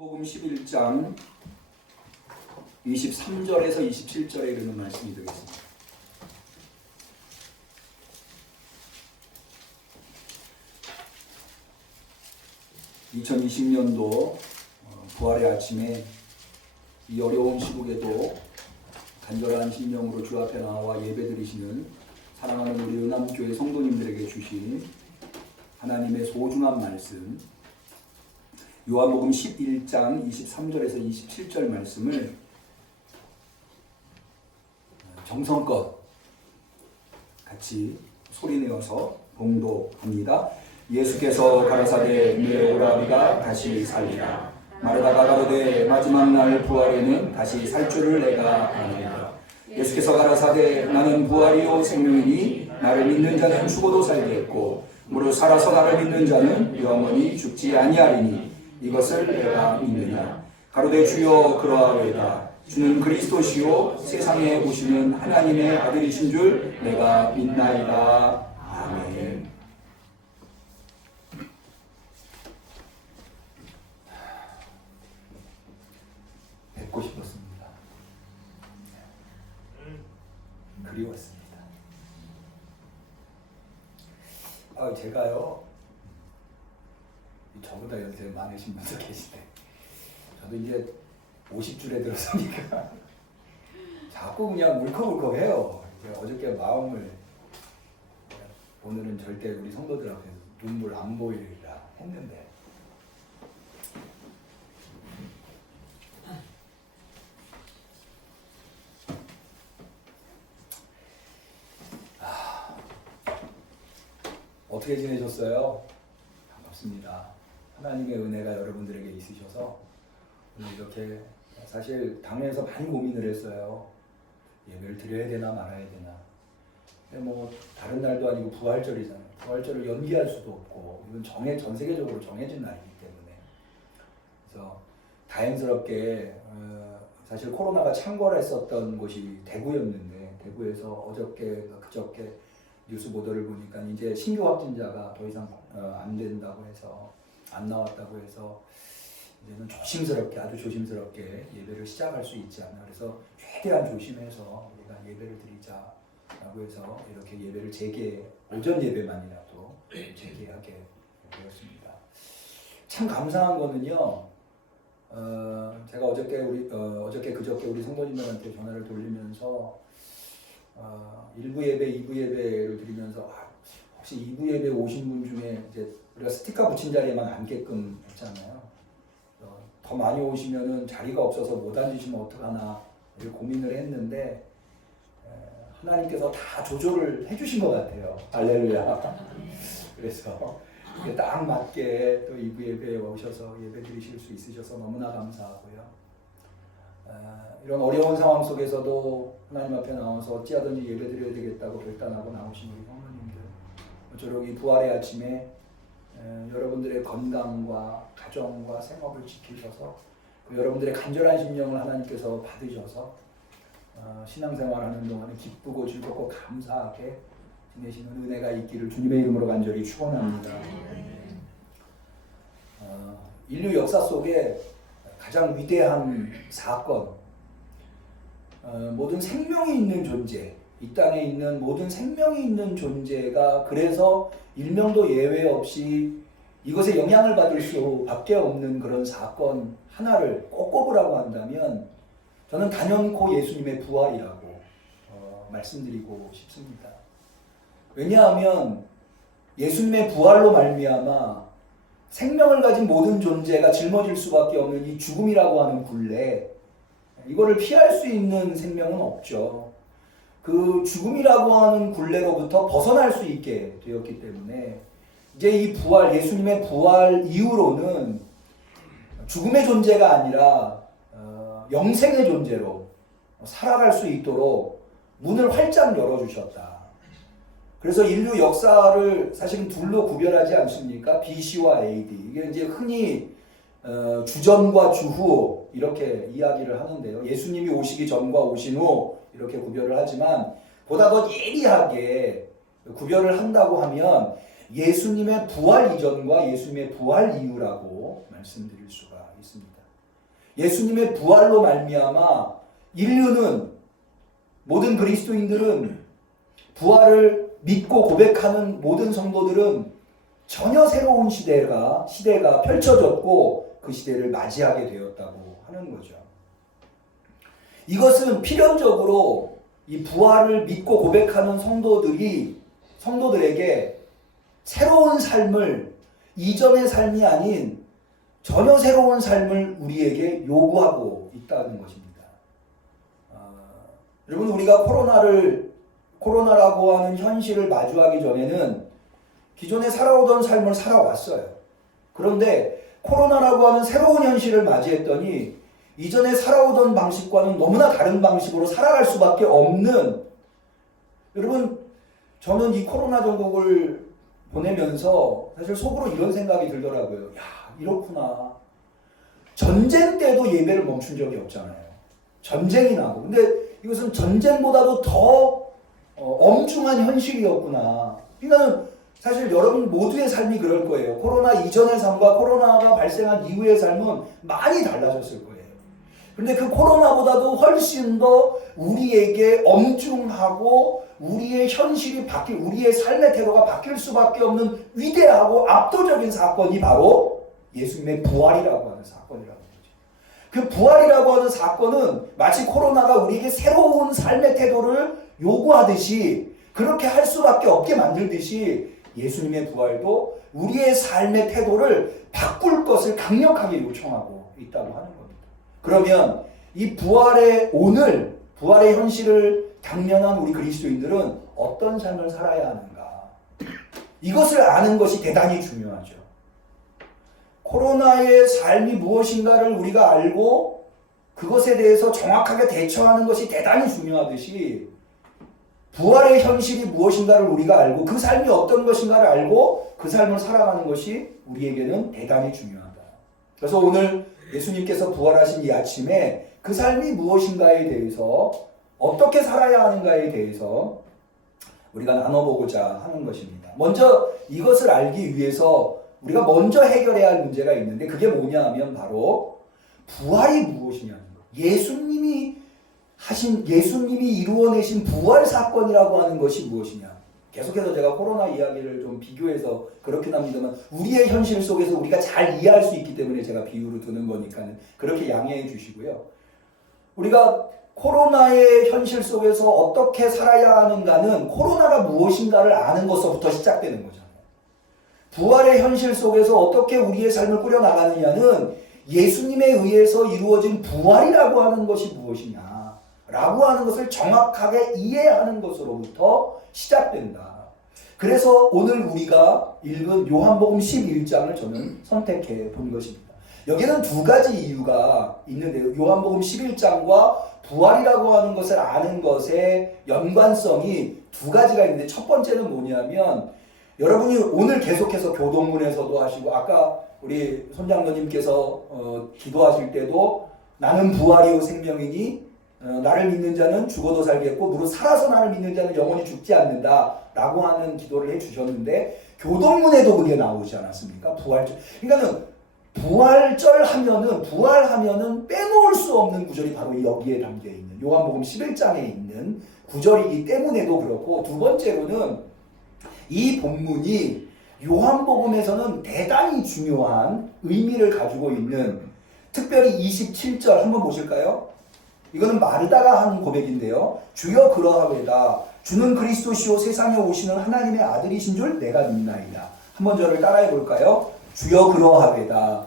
요한복음 11장 23절에서 27절에 이르는 말씀이 되겠습니다. (2020년도) 부활의 아침에 이 어려운 시국에도 간절한 심령으로 주 앞에 나와 예배드리시는 사랑하는 우리 은암교회 성도님들에게 주신 하나님의 소중한 말씀, 요한복음 11장 23절에서 27절 말씀을 정성껏 같이 소리내어서 봉독합니다. 예수께서 가라사대 내 오라비가 다시 살리라. 마르다가 가로되 마지막 날 부활에는 다시 살 줄을 내가 아노라. 예수께서 가라사대 나는 부활이요 생명이니 나를 믿는 자는 죽어도 살겠고 무릇 살아서 나를 믿는 자는 영원히 죽지 아니하리니 이것을 내가 믿느냐. 가로되 주여 그러하오이다. 주는 그리스도시요 세상에 오시는 하나님의 아들이신 줄 내가 믿나이다. 아멘. 뵙고 싶었습니다. 그리웠습니다. 제가요, 저보다 연세 많으신 분도 계신데 저도 이제 50줄에 들어서니까 자꾸 그냥 울컥울컥해요. 어저께 마음을 오늘은 절대 우리 성도들 앞에서 눈물 안 보이리라 했는데 어떻게 지내셨어요? 반갑습니다. 하나님의 은혜가 여러분들에게 있으셔서 오늘 이렇게 사실 당에서 많이 고민을 했어요. 예배를 드려야 되나 말아야 되나. 근데 뭐 다른 날도 아니고 부활절이잖아요. 부활절을 연기할 수도 없고 이건 전 세계적으로 정해진 날이기 때문에 그래서 다행스럽게 사실 코로나가 창궐했었던 곳이 대구였는데 대구에서 그저께 뉴스 보도를 보니까 이제 신규 확진자가 더 이상 안 된다고 해서 안 나왔다고 해서 이제는 조심스럽게 아주 조심스럽게 예배를 시작할 수 있지 않나. 그래서 최대한 조심해서 우리가 예배를 드리자라고 해서 이렇게 예배를 오전 예배만이라도 재개하게 되었습니다. 참 감사한 거는요. 제가 그저께 우리 성도님들한테 전화를 돌리면서 1부 예배, 2부 예배를 드리면서 혹시 2부 예배 오신 분 중에 이제 우리가 스티커 붙인 자리에만 앉게끔 했잖아요. 더 많이 오시면은 자리가 없어서 못 앉으시면 어떡하나 고민을 했는데 하나님께서 다 조절을 해주신 것 같아요. 할렐루야. 그래서 딱 맞게 또 2부 예배에 오셔서 예배 드리실 수 있으셔서 너무나 감사하고요. 이런 어려운 상황 속에서도 하나님 앞에 나와서 어찌하든지 예배 드려야 되겠다고 결단하고 나오신 우리 성도님들, 저녁 이 부활의 아침에 여러분들의 건강과 가정과 생업을 지키셔서 여러분들의 간절한 심령을 하나님께서 받으셔서 신앙생활하는 동안에 기쁘고 즐겁고 감사하게 지내시는 은혜가 있기를 주님의 이름으로 간절히 축원합니다. 인류 역사 속에 가장 위대한 사건, 모든 생명이 있는 존재, 이 땅에 있는 모든 생명이 있는 존재가 그래서 일명도 예외 없이 이것에 영향을 받을 수밖에 없는 그런 사건 하나를 꼭 꼽으라고 한다면 저는 단연코 예수님의 부활이라고 말씀드리고 싶습니다. 왜냐하면 예수님의 부활로 말미암아 생명을 가진 모든 존재가 짊어질 수밖에 없는 이 죽음이라고 하는 굴레, 이거를 피할 수 있는 생명은 없죠. 그 죽음이라고 하는 굴레로부터 벗어날 수 있게 되었기 때문에 이제 이 부활, 예수님의 부활 이후로는 죽음의 존재가 아니라 영생의 존재로 살아갈 수 있도록 문을 활짝 열어주셨다. 그래서 인류 역사를 사실은 둘로 구별하지 않습니까? BC와 AD. 이게 이제 흔히 주전과 주후 이렇게 이야기를 하는데요. 예수님이 오시기 전과 오신 후 이렇게 구별을 하지만 보다 더 예리하게 구별을 한다고 하면 예수님의 부활 이전과 예수님의 부활 이후라고 말씀드릴 수가 있습니다. 예수님의 부활로 말미암아 인류는, 모든 그리스도인들은, 부활을 믿고 고백하는 모든 성도들은 전혀 새로운 시대가 펼쳐졌고 그 시대를 맞이하게 되었다고 하는 거죠. 이것은 필연적으로 이 부활을 믿고 고백하는 성도들에게 새로운 삶을, 이전의 삶이 아닌 전혀 새로운 삶을 우리에게 요구하고 있다는 것입니다. 여러분, 우리가 코로나라고 하는 현실을 마주하기 전에는 기존에 살아오던 삶을 살아왔어요. 그런데 코로나라고 하는 새로운 현실을 맞이했더니 이전에 살아오던 방식과는 너무나 다른 방식으로 살아갈 수밖에 없는, 여러분, 저는 이 코로나 전국을 보내면서 사실 속으로 이런 생각이 들더라고요. 야, 이렇구나. 전쟁 때도 예배를 멈춘 적이 없잖아요. 전쟁이 나고. 근데 이것은 전쟁보다도 더 엄중한 현실이었구나. 그러니까 사실 여러분 모두의 삶이 그럴 거예요. 코로나 이전의 삶과 코로나가 발생한 이후의 삶은 많이 달라졌을 거예요. 그런데 그 코로나보다도 훨씬 더 우리에게 엄중하고 우리의 현실이 우리의 삶의 태도가 바뀔 수밖에 없는 위대하고 압도적인 사건이 바로 예수님의 부활이라고 하는 사건이라는 거죠. 그 부활이라고 하는 사건은 마치 코로나가 우리에게 새로운 삶의 태도를 요구하듯이, 그렇게 할 수밖에 없게 만들듯이 예수님의 부활도 우리의 삶의 태도를 바꿀 것을 강력하게 요청하고 있다고 하는 겁니다. 그러면 이 부활의 현실을 당면한 우리 그리스도인들은 어떤 삶을 살아야 하는가? 이것을 아는 것이 대단히 중요하죠. 코로나의 삶이 무엇인가를 우리가 알고 그것에 대해서 정확하게 대처하는 것이 대단히 중요하듯이, 부활의 현실이 무엇인가를 우리가 알고 그 삶이 어떤 것인가를 알고 그 삶을 살아가는 것이 우리에게는 대단히 중요하다. 그래서 오늘 예수님께서 부활하신 이 아침에 그 삶이 무엇인가에 대해서, 어떻게 살아야 하는가에 대해서 우리가 나눠보고자 하는 것입니다. 먼저 이것을 알기 위해서 우리가 먼저 해결해야 할 문제가 있는데, 그게 뭐냐 하면 바로 부활이 무엇이냐는 거예요. 예수님이 이루어내신 부활 사건이라고 하는 것이 무엇이냐. 계속해서 제가 코로나 이야기를 좀 비교해서 그렇긴 합니다만 우리의 현실 속에서 우리가 잘 이해할 수 있기 때문에 제가 비유를 두는 거니까는 그렇게 양해해 주시고요. 우리가 코로나의 현실 속에서 어떻게 살아야 하는가는 코로나가 무엇인가를 아는 것서부터 시작되는 거잖아요. 부활의 현실 속에서 어떻게 우리의 삶을 꾸려나가느냐는 예수님에 의해서 이루어진 부활이라고 하는 것이 무엇이냐 라고 하는 것을 정확하게 이해하는 것으로부터 시작된다. 그래서 오늘 우리가 읽은 요한복음 11장을 저는 선택해 본 것입니다. 여기는 두 가지 이유가 있는데요. 요한복음 11장과 부활이라고 하는 것을 아는 것의 연관성이 두 가지가 있는데, 첫 번째는 뭐냐면, 여러분이 오늘 계속해서 교동문에서도 하시고 아까 우리 손장로님께서 기도하실 때도 나는 부활이요 생명이니 나를 믿는 자는 죽어도 살겠고 무릇 살아서 나를 믿는 자는 영원히 죽지 않는다 라고 하는 기도를 해주셨는데, 교동문에도 그게 나오지 않았습니까? 부활절. 그러니까는 부활하면은 빼놓을 수 없는 구절이 바로 여기에 담겨있는 요한복음 11장에 있는 구절이기 때문에도 그렇고, 두 번째로는 이 본문이 요한복음에서는 대단히 중요한 의미를 가지고 있는, 특별히 27절 한번 보실까요? 이거는 마르다가 하는 고백인데요. 주여 그러하외다. 주는 그리스도시요 세상에 오시는 하나님의 아들이신 줄 내가 믿나이다. 한번 저를 따라해 볼까요? 주여 그러하외다.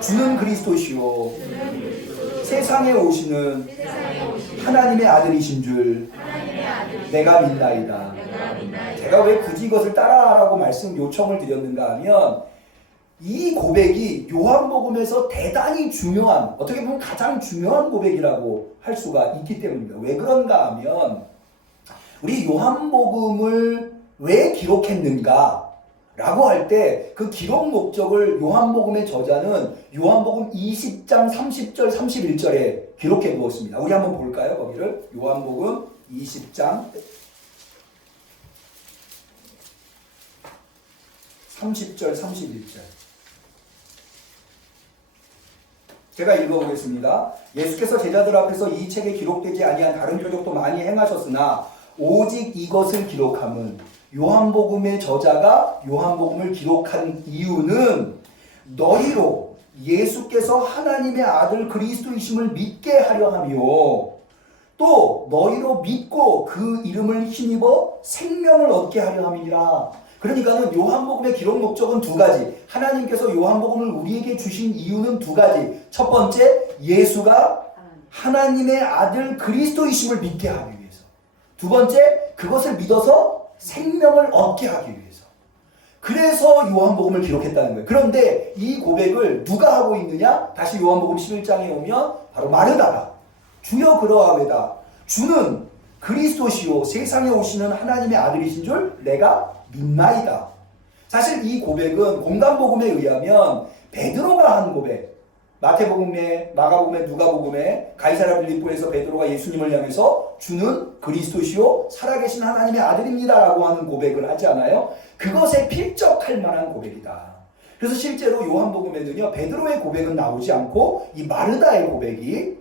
주는 그리스도시요 세상에 오시는 하나님의 아들이신 줄 내가 믿나이다. 제가 왜 굳이 이것을 따라하라고 요청을 드렸는가 하면, 이 고백이 요한복음에서 대단히 중요한, 어떻게 보면 가장 중요한 고백이라고 할 수가 있기 때문입니다. 왜 그런가 하면, 우리 요한복음을 왜 기록했는가 라고 할 때 그 기록 목적을 요한복음의 저자는 요한복음 20장 30절 31절에 기록해 두었습니다. 우리 한번 볼까요? 거기를 요한복음 20장 30절 31절. 제가 읽어보겠습니다. 예수께서 제자들 앞에서 이 책에 기록되지 아니한 다른 표적도 많이 행하셨으나 오직 이것을 기록함은 요한복음의 저자가 요한복음을 기록한 이유는 너희로 예수께서 하나님의 아들 그리스도이심을 믿게 하려 하며 또 너희로 믿고 그 이름을 힘입어 생명을 얻게 하려 함이니라. 그러니까는 요한복음의 기록 목적은 두 가지. 하나님께서 요한복음을 우리에게 주신 이유는 두 가지. 첫 번째, 예수가 하나님의 아들 그리스도이심을 믿게 하기 위해서. 두 번째, 그것을 믿어서 생명을 얻게 하기 위해서. 그래서 요한복음을 기록했다는 거예요. 그런데 이 고백을 누가 하고 있느냐? 다시 요한복음 11장에 오면 바로 마르다가 주여 그러하외다. 주는 그리스도시요 세상에 오시는 하나님의 아들이신 줄 내가 믿나이다. 사실 이 고백은 공간복음에 의하면 베드로가 한 고백. 마태복음에, 마가복음에, 누가복음에 가이사랴 빌립보에서 베드로가 예수님을 향해서 주는 그리스도시요 살아계신 하나님의 아들입니다 라고 하는 고백을 하지 않아요? 그것에 필적할 만한 고백이다. 그래서 실제로 요한복음에는요 베드로의 고백은 나오지 않고 이 마르다의 고백이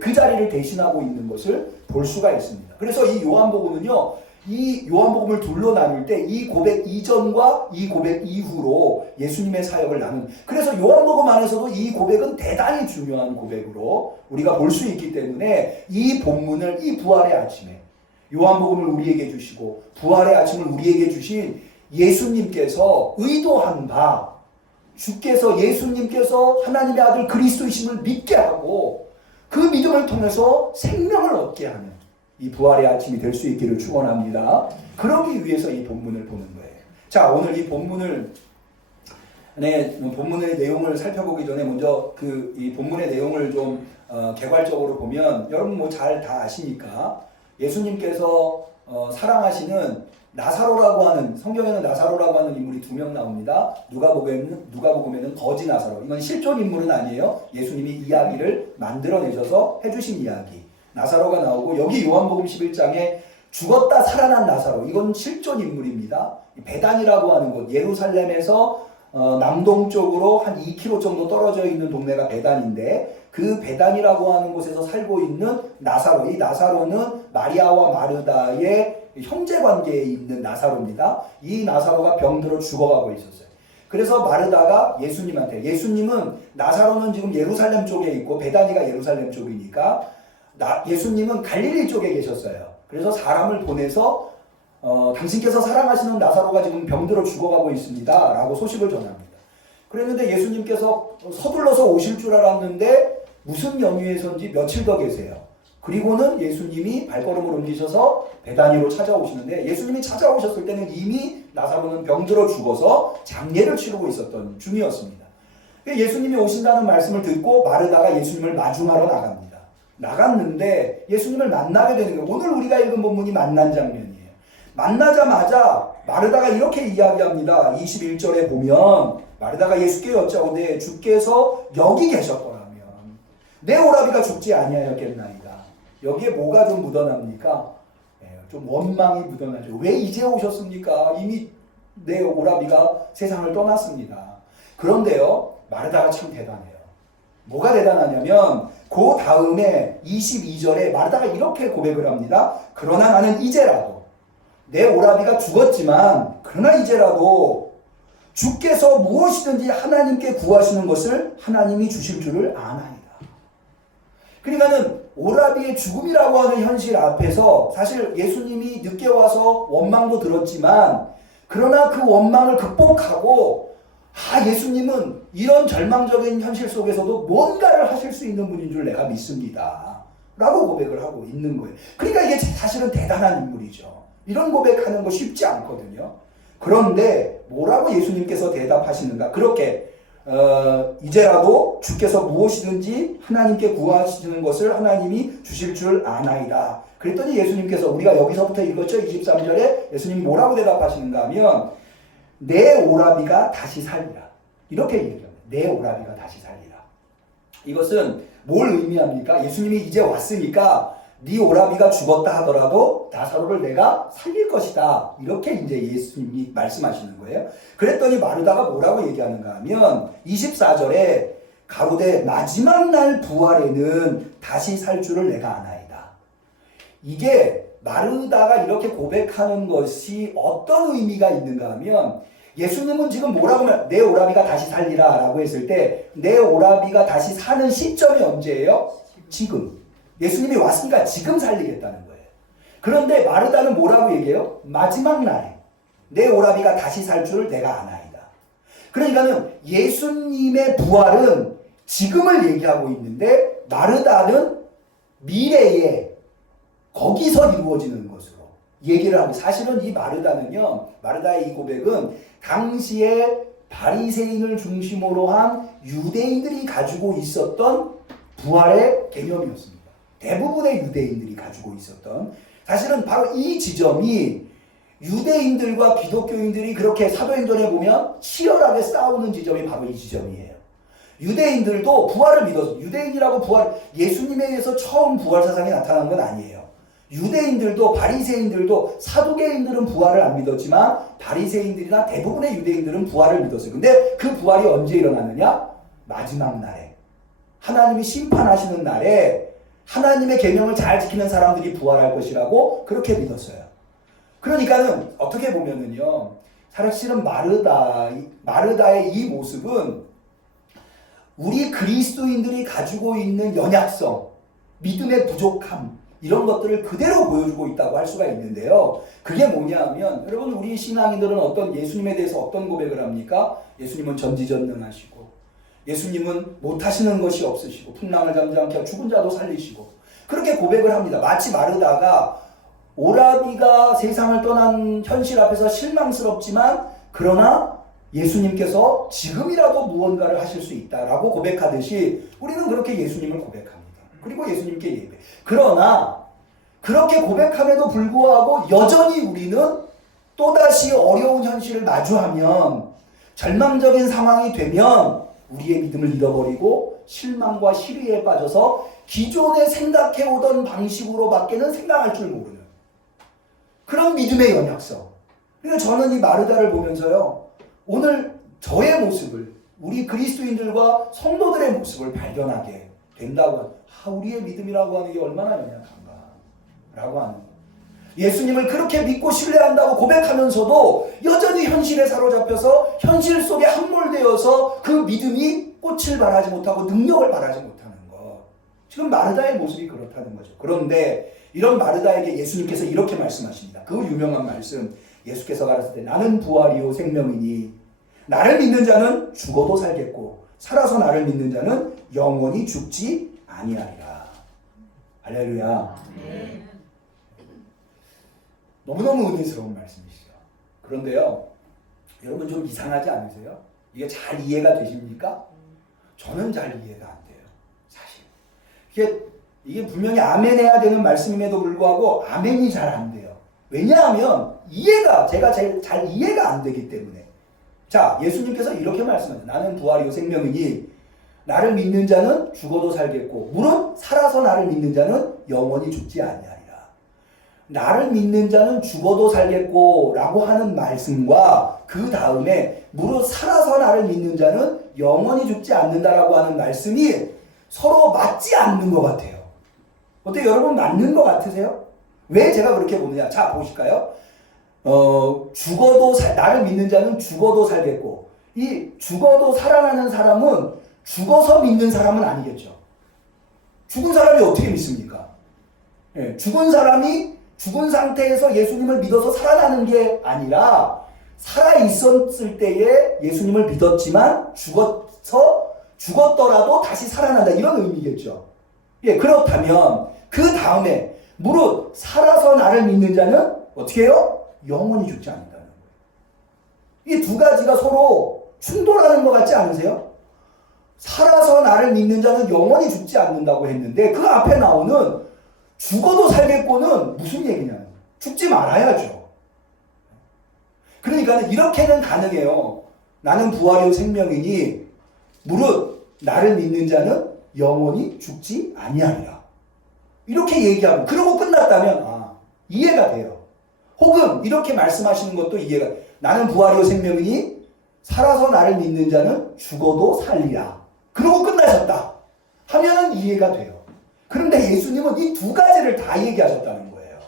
그 자리를 대신하고 있는 것을 볼 수가 있습니다. 그래서 이 요한복음은요 이 요한복음을 둘로 나눌 때 이 고백 이전과 이 고백 이후로 예수님의 사역을 나눈, 그래서 요한복음 안에서도 이 고백은 대단히 중요한 고백으로 우리가 볼 수 있기 때문에 이 본문을 이 부활의 아침에 요한복음을 우리에게 주시고 부활의 아침을 우리에게 주신 예수님께서 의도한 바, 주께서 예수님께서 하나님의 아들 그리스도이심을 믿게 하고 그 믿음을 통해서 생명을 얻게 하는 이 부활의 아침이 될 수 있기를 축원합니다. 그러기 위해서 이 본문을 보는 거예요. 자, 오늘 이 본문의 내용을 살펴보기 전에 먼저 이 본문의 내용을 좀 개괄적으로 보면 여러분 뭐 잘 다 아시니까 예수님께서 사랑하시는 나사로라고 하는, 성경에는 나사로라고 하는 인물이 2명 나옵니다. 누가복음에는 거지 나사로. 이건 실존 인물은 아니에요. 예수님이 이야기를 만들어내셔서 해주신 이야기. 나사로가 나오고, 여기 요한복음 11장에 죽었다 살아난 나사로, 이건 실존 인물입니다. 베단이라고 하는 곳, 예루살렘에서 남동쪽으로 한 2km 정도 떨어져 있는 동네가 베단인데, 그 베단이라고 하는 곳에서 살고 있는 나사로, 이 나사로는 마리아와 마르다의 형제관계에 있는 나사로입니다. 이 나사로가 병들어 죽어가고 있었어요. 그래서 마르다가 예수님한테, 예수님은, 나사로는 지금 예루살렘 쪽에 있고 베다니가 예루살렘 쪽이니까 예수님은 갈릴리 쪽에 계셨어요. 그래서 사람을 보내서 당신께서 사랑하시는 나사로가 지금 병들어 죽어가고 있습니다 라고 소식을 전합니다. 그랬는데 예수님께서 서둘러서 오실 줄 알았는데 무슨 연유에서인지 며칠 더 계세요. 그리고는 예수님이 발걸음을 옮기셔서 베다니로 찾아오시는데, 예수님이 찾아오셨을 때는 이미 나사로는 병들어 죽어서 장례를 치르고 있었던 중이었습니다. 예수님이 오신다는 말씀을 듣고 마르다가 예수님을 마중하러 나갑니다. 나갔는데 예수님을 만나게 되는 거예요. 오늘 우리가 읽은 본문이 만난 장면이에요. 만나자마자 마르다가 이렇게 이야기합니다. 21절에 보면 마르다가 예수께 여짜오되 주께서 여기 계셨더라면 내 오라비가 죽지 아니하였겠나이다. 여기에 뭐가 좀 묻어납니까? 좀 원망이 묻어나죠. 왜 이제 오셨습니까? 이미 내 오라비가 세상을 떠났습니다. 그런데요, 마르다가 참 대단해요. 뭐가 대단하냐면 그 다음에 22절에 마르다가 이렇게 고백을 합니다. 그러나 나는 이제라도, 내 오라비가 죽었지만 그러나 이제라도 주께서 무엇이든지 하나님께 구하시는 것을 하나님이 주실 줄을 아나이다. 그러니까는 오라비의 죽음이라고 하는 현실 앞에서 사실 예수님이 늦게 와서 원망도 들었지만, 그러나 그 원망을 극복하고 예수님은 이런 절망적인 현실 속에서도 뭔가를 하실 수 있는 분인 줄 내가 믿습니다 라고 고백을 하고 있는 거예요. 그러니까 이게 사실은 대단한 인물이죠. 이런 고백하는 거 쉽지 않거든요. 그런데 뭐라고 예수님께서 대답하시는가? 그렇게 이제라도 주께서 무엇이든지 하나님께 구하시는 것을 하나님이 주실 줄 아나이다. 그랬더니 예수님께서, 우리가 여기서부터 읽었죠? 23절에 예수님이 뭐라고 대답하시는가 하면 내 오라비가 다시 살리라. 이렇게 얘기합니다. 내 오라비가 다시 살리라. 이것은 뭘 의미합니까? 예수님이 이제 왔으니까 네 오라비가 죽었다 하더라도 나사로를 내가 살릴 것이다. 이렇게 이제 예수님이 말씀하시는 거예요. 그랬더니 마르다가 뭐라고 얘기하는가 하면 24절에 가로되 마지막 날 부활에는 다시 살 줄을 내가 아나이다. 이게 마르다가 이렇게 고백하는 것이 어떤 의미가 있는가 하면 예수님은 지금 뭐라고 하면 내 오라비가 다시 살리라 라고 했을 때 내 오라비가 다시 사는 시점이 언제예요? 지금. 예수님이 왔으니까 지금 살리겠다는 거예요. 그런데 마르다는 뭐라고 얘기해요? 마지막 날에 내 오라비가 다시 살 줄을 내가 아나이다. 그러니까는 예수님의 부활은 지금을 얘기하고 있는데 마르다는 미래에 거기서 이루어지는 것으로 얘기를 하고, 사실은 이 마르다는요, 마르다의 이 고백은 당시에 바리새인을 중심으로 한 유대인들이 가지고 있었던 부활의 개념이었습니다. 대부분의 유대인들이 가지고 있었던, 사실은 바로 이 지점이 유대인들과 기독교인들이 그렇게 사도행전에 보면 치열하게 싸우는 지점이 바로 이 지점이에요. 유대인들도 부활을 믿어서, 유대인이라고 부활, 예수님에 의해서 처음 부활 사상이 나타난 건 아니에요. 유대인들도 바리새인들도, 사두개인들은 부활을 안 믿었지만 바리새인들이나 대부분의 유대인들은 부활을 믿었어요. 근데 그 부활이 언제 일어나느냐? 마지막 날에, 하나님이 심판하시는 날에 하나님의 계명을 잘 지키는 사람들이 부활할 것이라고 그렇게 믿었어요. 그러니까는 어떻게 보면은요, 사실은 마르다의 이 모습은 우리 그리스도인들이 가지고 있는 연약성, 믿음의 부족함, 이런 것들을 그대로 보여주고 있다고 할 수가 있는데요. 그게 뭐냐 하면, 여러분, 우리 신앙인들은 어떤 예수님에 대해서 어떤 고백을 합니까? 예수님은 전지전능하시고, 예수님은 못하시는 것이 없으시고, 풍랑을 잠잠케 하고 죽은 자도 살리시고, 그렇게 고백을 합니다. 마치 마르다가 오라비가 세상을 떠난 현실 앞에서 실망스럽지만 그러나 예수님께서 지금이라도 무언가를 하실 수 있다라고 고백하듯이 우리는 그렇게 예수님을 고백합니다. 그리고 예수님께 예배. 그러나 그렇게 고백함에도 불구하고 여전히 우리는 또다시 어려운 현실을 마주하면, 절망적인 상황이 되면 우리의 믿음을 잃어버리고 실망과 시리에 빠져서 기존에 생각해오던 방식으로밖에는 생각할 줄 모르는 그런 믿음의 연약성. 그러니까 저는 이 마르다를 보면서요, 오늘 저의 모습을, 우리 그리스도인들과 성도들의 모습을 발견하게 된다고, 우리의 믿음이라고 하는 게 얼마나 연약한가 라고 하는 거예요. 예수님을 그렇게 믿고 신뢰한다고 고백하면서도 여전히 현실에 사로잡혀서 현실 속에 함몰되어서 그 믿음이 꽃을 발하지 못하고 능력을 발하지 못하는 것. 지금 마르다의 모습이 그렇다는 거죠. 그런데 이런 마르다에게 예수님께서 이렇게 말씀하십니다. 그 유명한 말씀, 예수께서 가라사대 나는 부활이요 생명이니 나를 믿는 자는 죽어도 살겠고 살아서 나를 믿는 자는 영원히 죽지 아니하리라. 할렐루야. 네. 너무너무 은혜스러운 말씀이시죠. 그런데요, 여러분 좀 이상하지 않으세요? 이게 잘 이해가 되십니까? 저는 잘 이해가 안 돼요. 사실 이게 분명히 아멘 해야 되는 말씀임에도 불구하고 아멘이 잘 안 돼요. 왜냐하면 제가 잘 이해가 안 되기 때문에. 자, 예수님께서 이렇게 말씀하세요. 나는 부활이요 생명이니 나를 믿는 자는 죽어도 살겠고 물론 살아서 나를 믿는 자는 영원히 죽지 아니하리라. 나를 믿는 자는 죽어도 살겠고 라고 하는 말씀과 그 다음에 무릇 살아서 나를 믿는 자는 영원히 죽지 않는다라고 하는 말씀이 서로 맞지 않는 것 같아요. 어때요? 여러분 맞는 것 같으세요? 왜 제가 그렇게 보느냐? 자, 보실까요? 나를 믿는 자는 죽어도 살겠고, 이 죽어도 살아나는 사람은 죽어서 믿는 사람은 아니겠죠. 죽은 사람이 어떻게 믿습니까? 예, 죽은 사람이 죽은 상태에서 예수님을 믿어서 살아나는 게 아니라 살아있었을 때에 예수님을 믿었지만 죽었더라도 다시 살아난다, 이런 의미겠죠. 예, 그렇다면 그 다음에 무릇 살아서 나를 믿는 자는 어떻게 해요? 영원히 죽지 않는다는 거예요. 이 두 가지가 서로 충돌하는 것 같지 않으세요? 살아서 나를 믿는 자는 영원히 죽지 않는다고 했는데 그 앞에 나오는 죽어도 살겠고는 무슨 얘기냐는 거예요. 죽지 말아야죠. 그러니까 이렇게는 가능해요. 나는 부활이요 생명이니 무릇 나를 믿는 자는 영원히 죽지 아니하리라. 이렇게 얘기하고 그러고 끝났다면 이해가 돼요. 혹은 이렇게 말씀하시는 것도 이해가 돼요. 나는 부활이요 생명이니 살아서 나를 믿는 자는 죽어도 살리라. 그러고 끝나셨다 하면은 이해가 돼요. 그런데 예수님은 이 두 가지를 다 얘기하셨다는 거예요.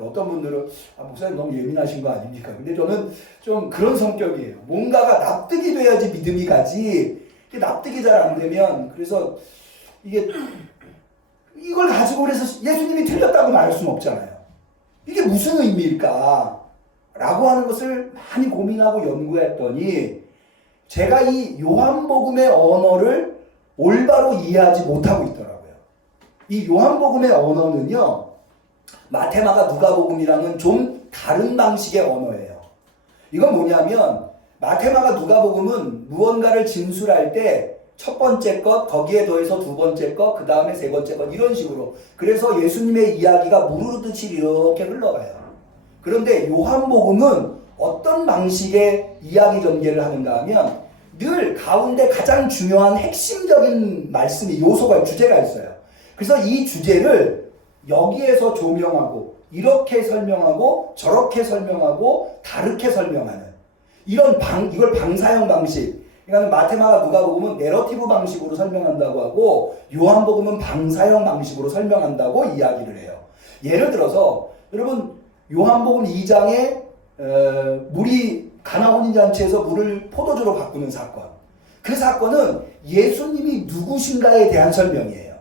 어떤 분들은 목사님 너무 예민하신 거 아닙니까? 근데 저는 좀 그런 성격이에요. 뭔가가 납득이 돼야지 믿음이 가지. 이게 납득이 잘 안 되면, 그래서 이걸 가지고 그래서 예수님이 틀렸다고 말할 수는 없잖아요. 이게 무슨 의미일까? 라고 하는 것을 많이 고민하고 연구했더니 제가 이 요한복음의 언어를 올바로 이해하지 못하고 있더라고요. 이 요한복음의 언어는요, 마태마가 누가복음이랑은 좀 다른 방식의 언어예요. 이건 뭐냐면 마태마가 누가복음은 무언가를 진술할 때 첫 번째 것, 거기에 더해서 두 번째 것, 그 다음에 세 번째 것, 이런 식으로. 그래서 예수님의 이야기가 무르르듯이 이렇게 흘러가요. 그런데 요한복음은 어떤 방식의 이야기 전개를 하는가 하면 늘 가운데 가장 중요한 핵심적인 말씀이, 요소가, 주제가 있어요. 그래서 이 주제를 여기에서 조명하고 이렇게 설명하고 저렇게 설명하고 다르게 설명하는 이걸 방사형 방식. 그러니까 마태마가 누가복음은 내러티브 방식으로 설명한다고 하고 요한복음은 방사형 방식으로 설명한다고 이야기를 해요. 예를 들어서 여러분 요한복음 2장에 물이 가나 혼인잔치에서 물을 포도주로 바꾸는 사건. 그 사건은 예수님이 누구신가에 대한 설명이에요.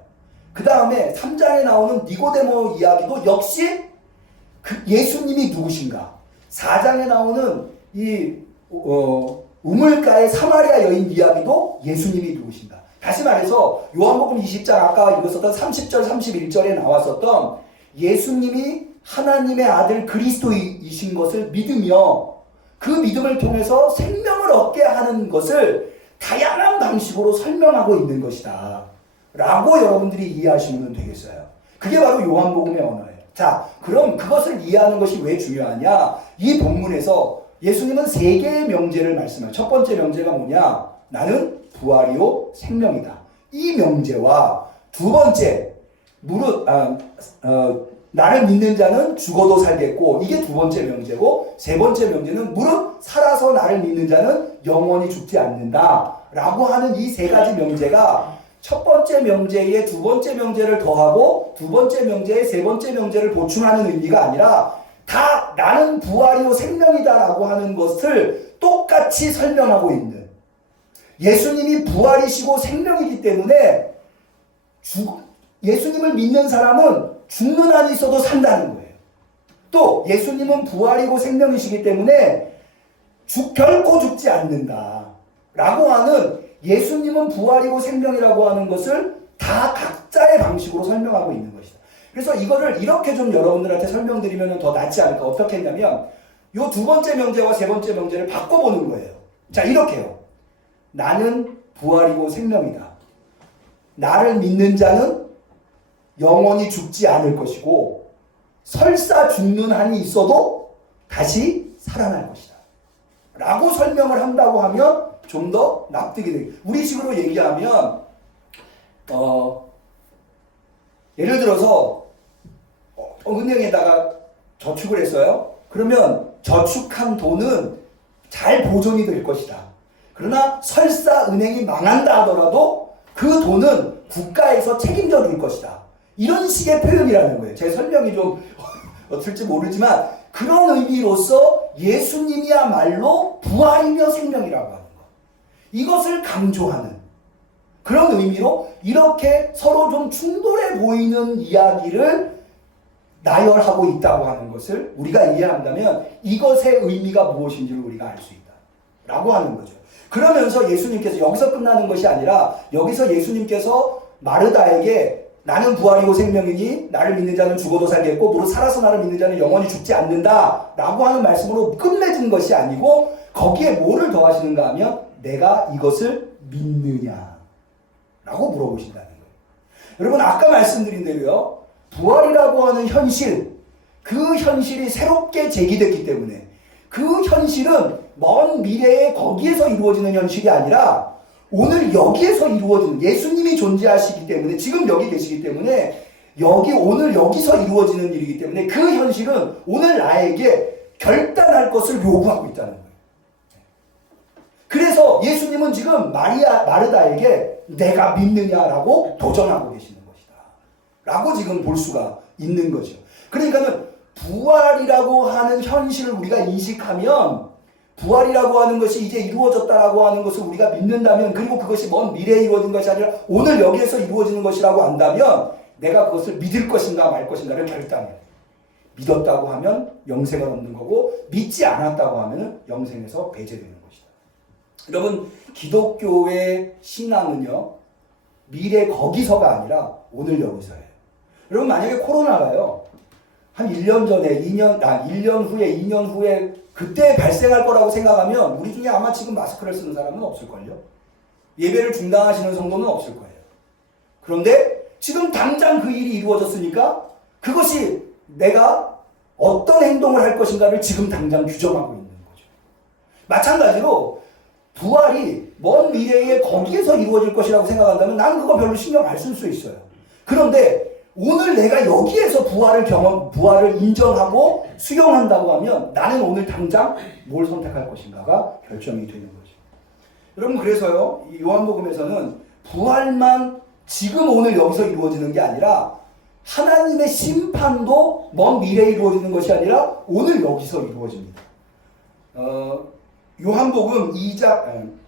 그 다음에 3장에 나오는 니고데모 이야기도 역시 예수님이 누구신가. 4장에 나오는 우물가의 사마리아 여인 이야기도 예수님이 누구신가. 다시 말해서 요한복음 20장 아까 읽었었던 30절 31절에 나왔었던 예수님이 하나님의 아들 그리스도이신 것을 믿으며 그 믿음을 통해서 생명을 얻게 하는 것을 다양한 방식으로 설명하고 있는 것이다 라고 여러분들이 이해하시면 되겠어요. 그게 바로 요한복음의 언어예요. 자, 그럼 그것을 이해하는 것이 왜 중요하냐. 이 본문에서 예수님은 세 개의 명제를 말씀해요. 첫 번째 명제가 뭐냐? 나는 부활이요 생명이다. 이 명제와 두 번째 나를 믿는 자는 죽어도 살겠고, 이게 두 번째 명제고, 세 번째 명제는 무릇 살아서 나를 믿는 자는 영원히 죽지 않는다 라고 하는 이 세 가지 명제가 첫 번째 명제에 두 번째 명제를 더하고 두 번째 명제에 세 번째 명제를 보충하는 의미가 아니라 다 나는 부활이요 생명이다 라고 하는 것을 똑같이 설명하고 있는, 예수님이 부활이시고 생명이기 때문에 예수님을 믿는 사람은 죽는 한이 있어도 산다는 거예요. 또 예수님은 부활이고 생명이시기 때문에 결코 죽지 않는다 라고 하는, 예수님은 부활이고 생명이라고 하는 것을 다 각자의 방식으로 설명하고 있는 것이다. 그래서 이거를 이렇게 좀 여러분들한테 설명드리면 더 낫지 않을까. 어떻게 했냐면 요 두 번째 명제와 세 번째 명제를 바꿔보는 거예요. 자, 이렇게요. 나는 부활이고 생명이다. 나를 믿는 자는 영원히 죽지 않을 것이고 설사 죽는 한이 있어도 다시 살아날 것이다 라고 설명을 한다고 하면 좀 더 납득이 되겠다. 우리식으로 얘기하면 예를 들어서 은행에다가 저축을 했어요. 그러면 저축한 돈은 잘 보존이 될 것이다. 그러나 설사 은행이 망한다 하더라도 그 돈은 국가에서 책임져 줄 것이다. 이런 식의 표현이라는 거예요. 제 설명이 좀 어떨지 모르지만 그런 의미로서 예수님이야말로 부활이며 생명이라고 하는 것. 이것을 강조하는 그런 의미로 이렇게 서로 좀 충돌해 보이는 이야기를 나열하고 있다고 하는 것을 우리가 이해한다면 이것의 의미가 무엇인지를 우리가 알 수 있다 라고 하는 거죠. 그러면서 예수님께서 여기서 끝나는 것이 아니라 여기서 예수님께서 마르다에게 나는 부활이고 생명이니 나를 믿는 자는 죽어도 살겠고 무릇 살아서 나를 믿는 자는 영원히 죽지 않는다 라고 하는 말씀으로 끝맺은 것이 아니고 거기에 뭐를 더하시는가 하면 내가 이것을 믿느냐 라고 물어보신다는 거예요. 여러분 아까 말씀드린 대로요, 부활이라고 하는 현실, 그 현실이 새롭게 제기됐기 때문에 그 현실은 먼 미래에 거기에서 이루어지는 현실이 아니라 오늘 여기에서 이루어지는, 예수님이 존재하시기 때문에 지금 여기 계시기 때문에 오늘 여기서 이루어지는 일이기 때문에 그 현실은 오늘 나에게 결단할 것을 요구하고 있다는 거예요. 그래서 예수님은 지금 마르다에게 내가 믿느냐라고 도전하고 계시는 것이다 라고 지금 볼 수가 있는 거죠. 그러니까는 부활이라고 하는 현실을 우리가 인식하면, 부활이라고 하는 것이 이제 이루어졌다라고 하는 것을 우리가 믿는다면, 그리고 그것이 먼 미래에 이루어진 것이 아니라 오늘 여기에서 이루어지는 것이라고 안다면 내가 그것을 믿을 것인가 말 것인가를 결단해야 돼. 믿었다고 하면 영생을 얻는 거고, 믿지 않았다고 하면 영생에서 배제되는 것이다. 여러분, 기독교의 신앙은요, 미래 거기서가 아니라 오늘 여기서예요. 여러분, 만약에 코로나가요, 한 1년 전에, 1년 후에, 2년 후에 그때 발생할 거라고 생각하면 우리 중에 아마 지금 마스크를 쓰는 사람은 없을걸요. 예배를 중단하시는 성도는 없을 거예요. 그런데 지금 당장 그 일이 이루어졌으니까 그것이 내가 어떤 행동을 할 것인가를 지금 당장 규정하고 있는 거죠. 마찬가지로 부활이 먼 미래에 거기에서 이루어질 것이라고 생각한다면 나는 그거 별로 신경 안 쓸 수 있어요. 그런데 오늘 내가 여기에서 부활을 인정하고 수용한다고 하면 나는 오늘 당장 뭘 선택할 것인가가 결정이 되는 거죠. 여러분, 그래서요, 이 요한복음에서는 부활만 지금 오늘 여기서 이루어지는 게 아니라 하나님의 심판도 먼 미래에 이루어지는 것이 아니라 오늘 여기서 이루어집니다. 요한복음 2장,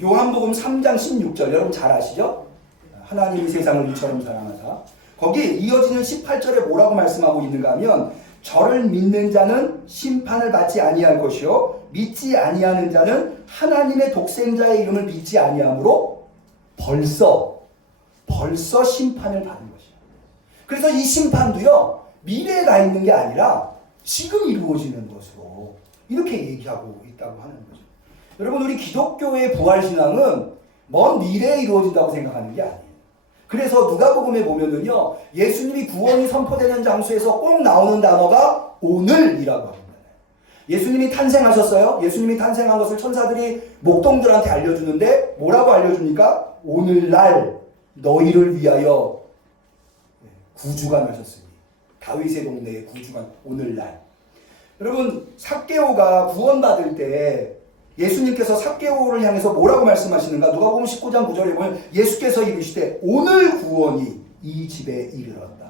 요한복음 3장 16절, 여러분 잘 아시죠? 하나님이 세상을 이처럼 사랑하사. 거기 이어지는 18절에 뭐라고 말씀하고 있는가 하면, 저를 믿는 자는 심판을 받지 아니할 것이요 믿지 아니하는 자는 하나님의 독생자의 이름을 믿지 아니하므로 벌써 심판을 받은 것이에요. 그래서 이 심판도요, 미래에 가 있는 게 아니라 지금 이루어지는 것으로 이렇게 얘기하고 있다고 하는 거죠. 여러분, 우리 기독교의 부활신앙은 먼 미래에 이루어진다고 생각하는 게 아니에요. 그래서 누가복음에 보면은요, 예수님이 구원이 선포되는 장소에서 꼭 나오는 단어가 오늘이라고 합니다. 예수님이 탄생하셨어요. 예수님이 탄생한 것을 천사들이 목동들한테 알려주는데 뭐라고 알려줍니까? 오늘날 너희를 위하여 구주가 나셨으니, 다윗의 동네에 구주가, 오늘날. 여러분, 삭개오가 구원받을 때 예수님께서 삭개오를 향해서 뭐라고 말씀하시는가? 누가복음 19장 9절에 보면 예수께서 이르시되 오늘 구원이 이 집에 이르렀다.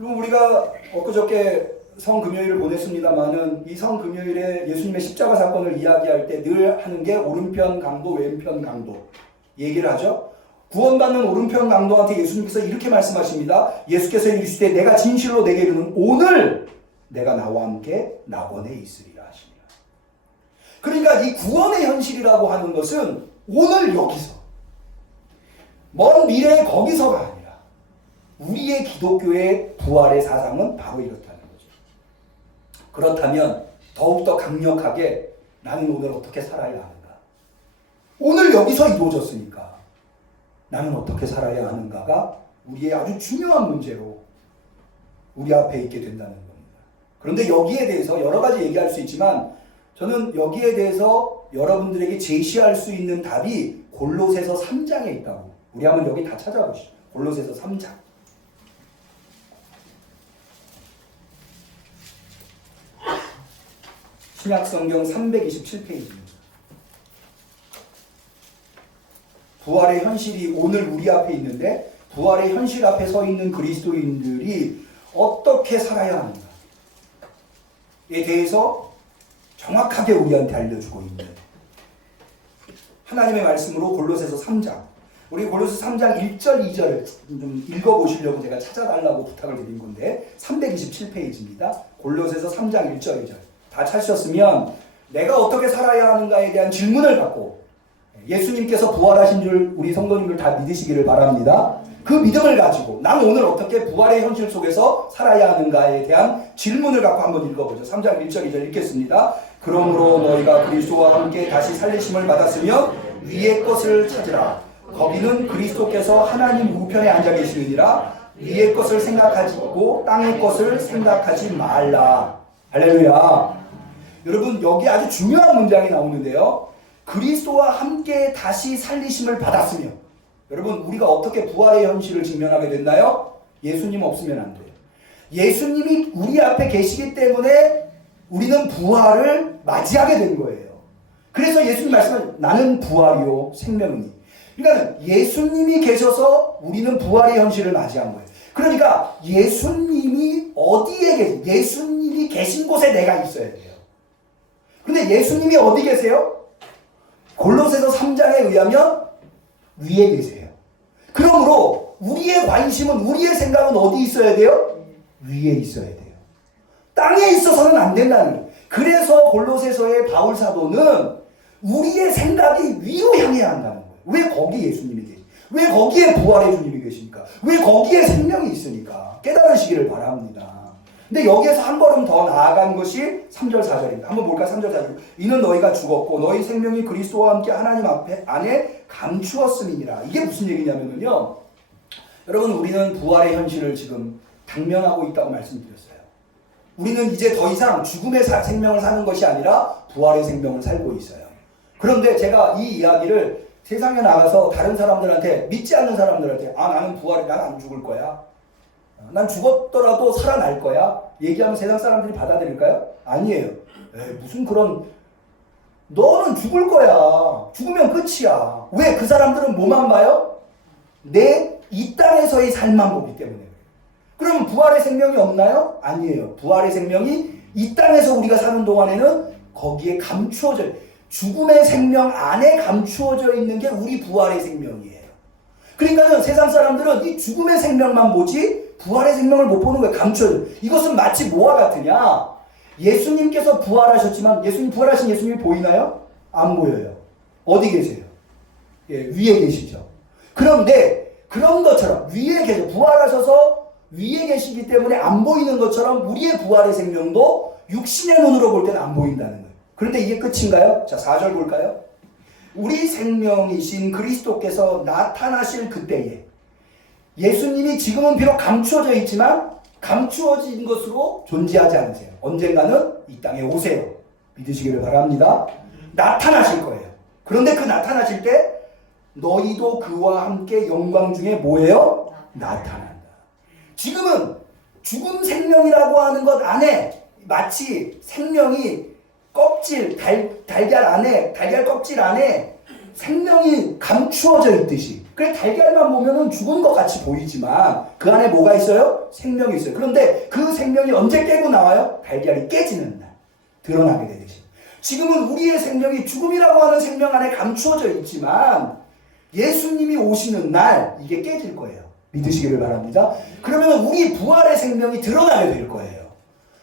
여러분, 우리가 엊그저께 성금요일을 보냈습니다마는 이 성금요일에 예수님의 십자가 사건을 이야기할 때 늘 하는 게 오른편 강도, 왼편 강도 얘기를 하죠. 구원받는 오른편 강도한테 예수님께서 이렇게 말씀하십니다. 예수께서 이르시되 내가 진실로 내게 이르는 오늘 내가 나와 함께 낙원에 있으리라 하시니라. 그러니까 이 구원의 현실이라고 하는 것은 오늘 여기서, 먼 미래의 거기서가 아니라 우리의 기독교의 부활의 사상은 바로 이렇다는 거죠. 그렇다면 더욱더 강력하게 나는 오늘 어떻게 살아야 하는가? 오늘 여기서 이루어졌으니까 나는 어떻게 살아야 하는가가 우리의 아주 중요한 문제로 우리 앞에 있게 된다는 겁니다. 그런데 여기에 대해서 여러 가지 얘기할 수 있지만 저는 여기에 대해서 여러분들에게 제시할 수 있는 답이 골로새서 3장에 있다고. 우리 한번 여기 다 찾아보시죠. 골로새서 3장. 신약성경 327페이지입니다. 부활의 현실이 오늘 우리 앞에 있는데 부활의 현실 앞에 서 있는 그리스도인들이 어떻게 살아야 하는가에 대해서 정확하게 우리한테 알려주고 있는 하나님의 말씀으로 골로새서 3장. 우리 골로새 3장 1절 2절을 좀 읽어보시려고 제가 찾아달라고 부탁을 드린 건데 327페이지입니다. 골로새서 3장 1절 2절. 다 찾으셨으면 내가 어떻게 살아야 하는가에 대한 질문을 갖고 예수님께서 부활하신 줄 우리 성도님들 다 믿으시기를 바랍니다. 그 믿음을 가지고 난 오늘 어떻게 부활의 현실 속에서 살아야 하는가에 대한 질문을 갖고 한번 읽어보죠. 3장 1절 2절 읽겠습니다. 그러므로 너희가 그리스도와 함께 다시 살리심을 받았으면 위의 것을 찾으라. 거기는 그리스도께서 하나님 우편에 앉아 계시느니라. 위의 것을 생각하고 땅의 것을 생각하지 말라. 할렐루야. 여러분, 여기 아주 중요한 문장이 나오는데요. 그리스도와 함께 다시 살리심을 받았으며, 여러분, 우리가 어떻게 부활의 현실을 직면하게 됐나요? 예수님 없으면 안 돼요. 예수님이 우리 앞에 계시기 때문에 우리는 부활을 맞이하게 된 거예요. 그래서 예수님 말씀은 나는 부활이요 생명이니. 그러니까 예수님이 계셔서 우리는 부활의 현실을 맞이한 거예요. 그러니까 예수님이 어디에 계신, 예수님이 계신 곳에 내가 있어야 돼요. 근데 예수님이 어디 계세요? 골로새서 3장에 의하면 위에 계세요. 그러므로 우리의 관심은, 우리의 생각은 어디 있어야 돼요? 위에 있어야 돼요. 땅에 있어서는 안 된다는 거예요. 그래서 골로새서의 바울 사도는 우리의 생각이 위로 향해야 한다는 거예요. 왜 거기 예수님이 계시? 왜 거기에 부활의 주님이 계십니까? 왜 거기에 생명이 있으니까? 깨달으시기를 바랍니다. 근데 여기에서 한 걸음 더 나아간 것이 3절 4절입니다. 한번 볼까? 3절 4절. 이는 너희가 죽었고 너희 생명이 그리스도와 함께 하나님 안에 감추었음이니라. 이게 무슨 얘기냐면요. 여러분, 우리는 부활의 현실을 지금 당면하고 있다고 말씀드렸어요. 우리는 이제 더 이상 죽음의 생명을 사는 것이 아니라 부활의 생명을 살고 있어요. 그런데 제가 이 이야기를 세상에 나가서 다른 사람들한테, 믿지 않는 사람들한테, 나는 부활이, 난 안 죽을 거야, 난 죽었더라도 살아날 거야 얘기하면 세상 사람들이 받아들일까요? 아니에요. 무슨 그런, 너는 죽을 거야, 죽으면 끝이야. 왜? 그 사람들은 뭐만 봐요? 내 이 땅에서의 삶만 보기 때문에. 그럼 부활의 생명이 없나요? 아니에요. 부활의 생명이 이 땅에서 우리가 사는 동안에는 거기에 감추어져, 죽음의 생명 안에 감추어져 있는 게 우리 부활의 생명이에요. 그러니까는 세상 사람들은 이 죽음의 생명만 보지 부활의 생명을 못 보는 거예요. 감춰져. 이것은 마치 뭐와 같으냐? 예수님께서 부활하셨지만, 예수님 부활하신 예수님이 보이나요? 안 보여요. 어디 계세요? 위에 계시죠. 그런데 그런 것처럼 위에 계셔, 부활하셔서 위에 계시기 때문에 안 보이는 것처럼 우리의 부활의 생명도 육신의 눈으로 볼 때는 안 보인다는 거예요. 그런데 이게 끝인가요? 자, 4절 볼까요? 우리 생명이신 그리스도께서 나타나실 그때에, 예수님이 지금은 비록 감추어져 있지만 감추어진 것으로 존재하지 않으세요. 언젠가는 이 땅에 오세요. 믿으시기를 바랍니다. 나타나실 거예요. 그런데 그 나타나실 때 너희도 그와 함께 영광 중에 뭐예요? 나타난다. 지금은 죽음 생명이라고 하는 것 안에 마치 생명이 껍질, 달걀 안에, 달걀 껍질 안에 생명이 감추어져 있듯이. 그래, 달걀만 보면은 죽은 것 같이 보이지만 그 안에 뭐가 있어요? 생명이 있어요. 그런데 그 생명이 언제 깨고 나와요? 달걀이 깨지는 날, 드러나게 되듯이. 지금은 우리의 생명이 죽음이라고 하는 생명 안에 감추어져 있지만 예수님이 오시는 날 이게 깨질 거예요. 믿으시기를 바랍니다. 그러면 우리 부활의 생명이 드러나게 될 거예요.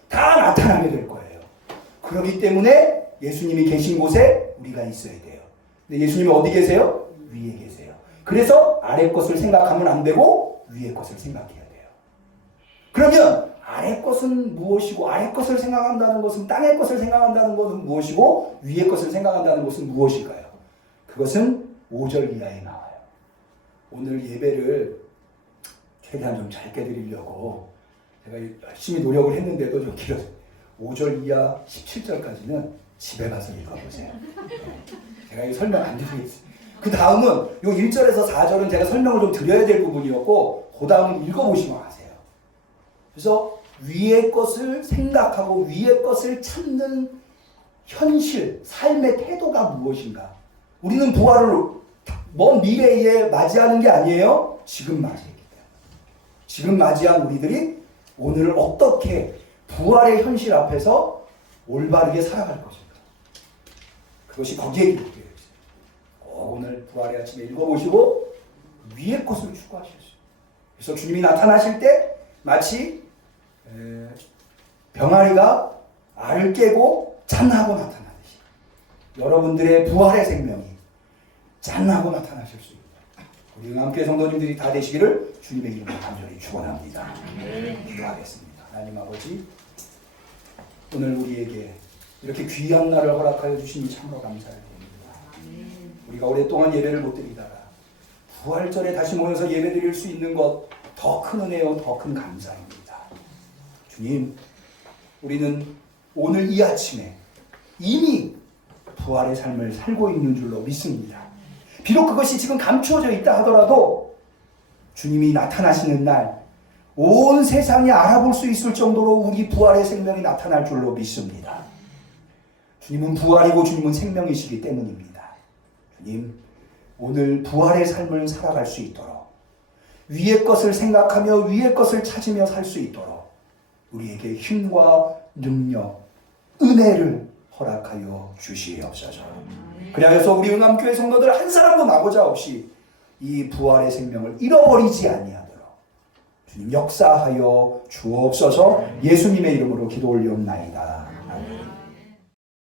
다 나타나게 될 거예요. 그렇기 때문에 예수님이 계신 곳에 우리가 있어야 돼요. 근데 예수님이 어디 계세요? 위에 계세요. 그래서 아래 것을 생각하면 안 되고 위에 것을 생각해야 돼요. 그러면 아래 것은 무엇이고, 아래 것을 생각한다는 것은, 땅의 것을 생각한다는 것은 무엇이고, 위의 것을 생각한다는 것은 무엇일까요? 그것은 5절 이하에 나와요. 오늘 예배를 최대한 좀 짧게 드리려고 제가 열심히 노력을 했는데도 좀 길어요. 5절 이하 17절까지는 집에 가서 읽어보세요. 제가 이 설명 안 드리겠습니다. 그 다음은 요 1절에서 4절은 제가 설명을 좀 드려야 될 부분이었고, 그 다음은 읽어보시면 아세요. 그래서 위의 것을 생각하고 위의 것을 찾는 현실, 삶의 태도가 무엇인가? 우리는 부활을 먼 미래에 맞이하는 게 아니에요. 지금 맞이하기 때문에. 지금 맞이한 우리들이 오늘을 어떻게 부활의 현실 앞에서 올바르게 살아갈 것인가. 그것이 거기에 기록되어 있어요. 오늘 부활의 아침에 읽어보시고 위의 것을 추구하실 수 있어요. 그래서 주님이 나타나실 때 마치 병아리가 알을 깨고 짠하고 나타나듯이 여러분들의 부활의 생명이 짠하고 나타나실 수 있다. 우리 함께 성도님들이 다 되시기를 주님의 이름으로 간절히 축원합니다. 기도하겠습니다. 하나님 아버지, 오늘 우리에게 이렇게 귀한 날을 허락하여 주시니 참으로 감사드립니다. 우리가 오랫동안 예배를 못 드리다가 부활절에 다시 모여서 예배 드릴 수 있는 것, 더 큰 은혜요, 더 큰 감사입니다. 주님, 우리는 오늘 이 아침에 이미 부활의 삶을 살고 있는 줄로 믿습니다. 비록 그것이 지금 감추어져 있다 하더라도 주님이 나타나시는 날, 온 세상이 알아볼 수 있을 정도로 우리 부활의 생명이 나타날 줄로 믿습니다. 주님은 부활이고 주님은 생명이시기 때문입니다. 주님, 오늘 부활의 삶을 살아갈 수 있도록 위의 것을 생각하며 위의 것을 찾으며 살 수 있도록 우리에게 힘과 능력, 은혜를 허락하여 주시옵소서. 그리하여서 우리 응암교회 성도들 한 사람도 나고자 없이 이 부활의 생명을 잃어버리지 아니하도록 주님 역사하여 주옵소서. 예수님의 이름으로 기도 올리옵나이다.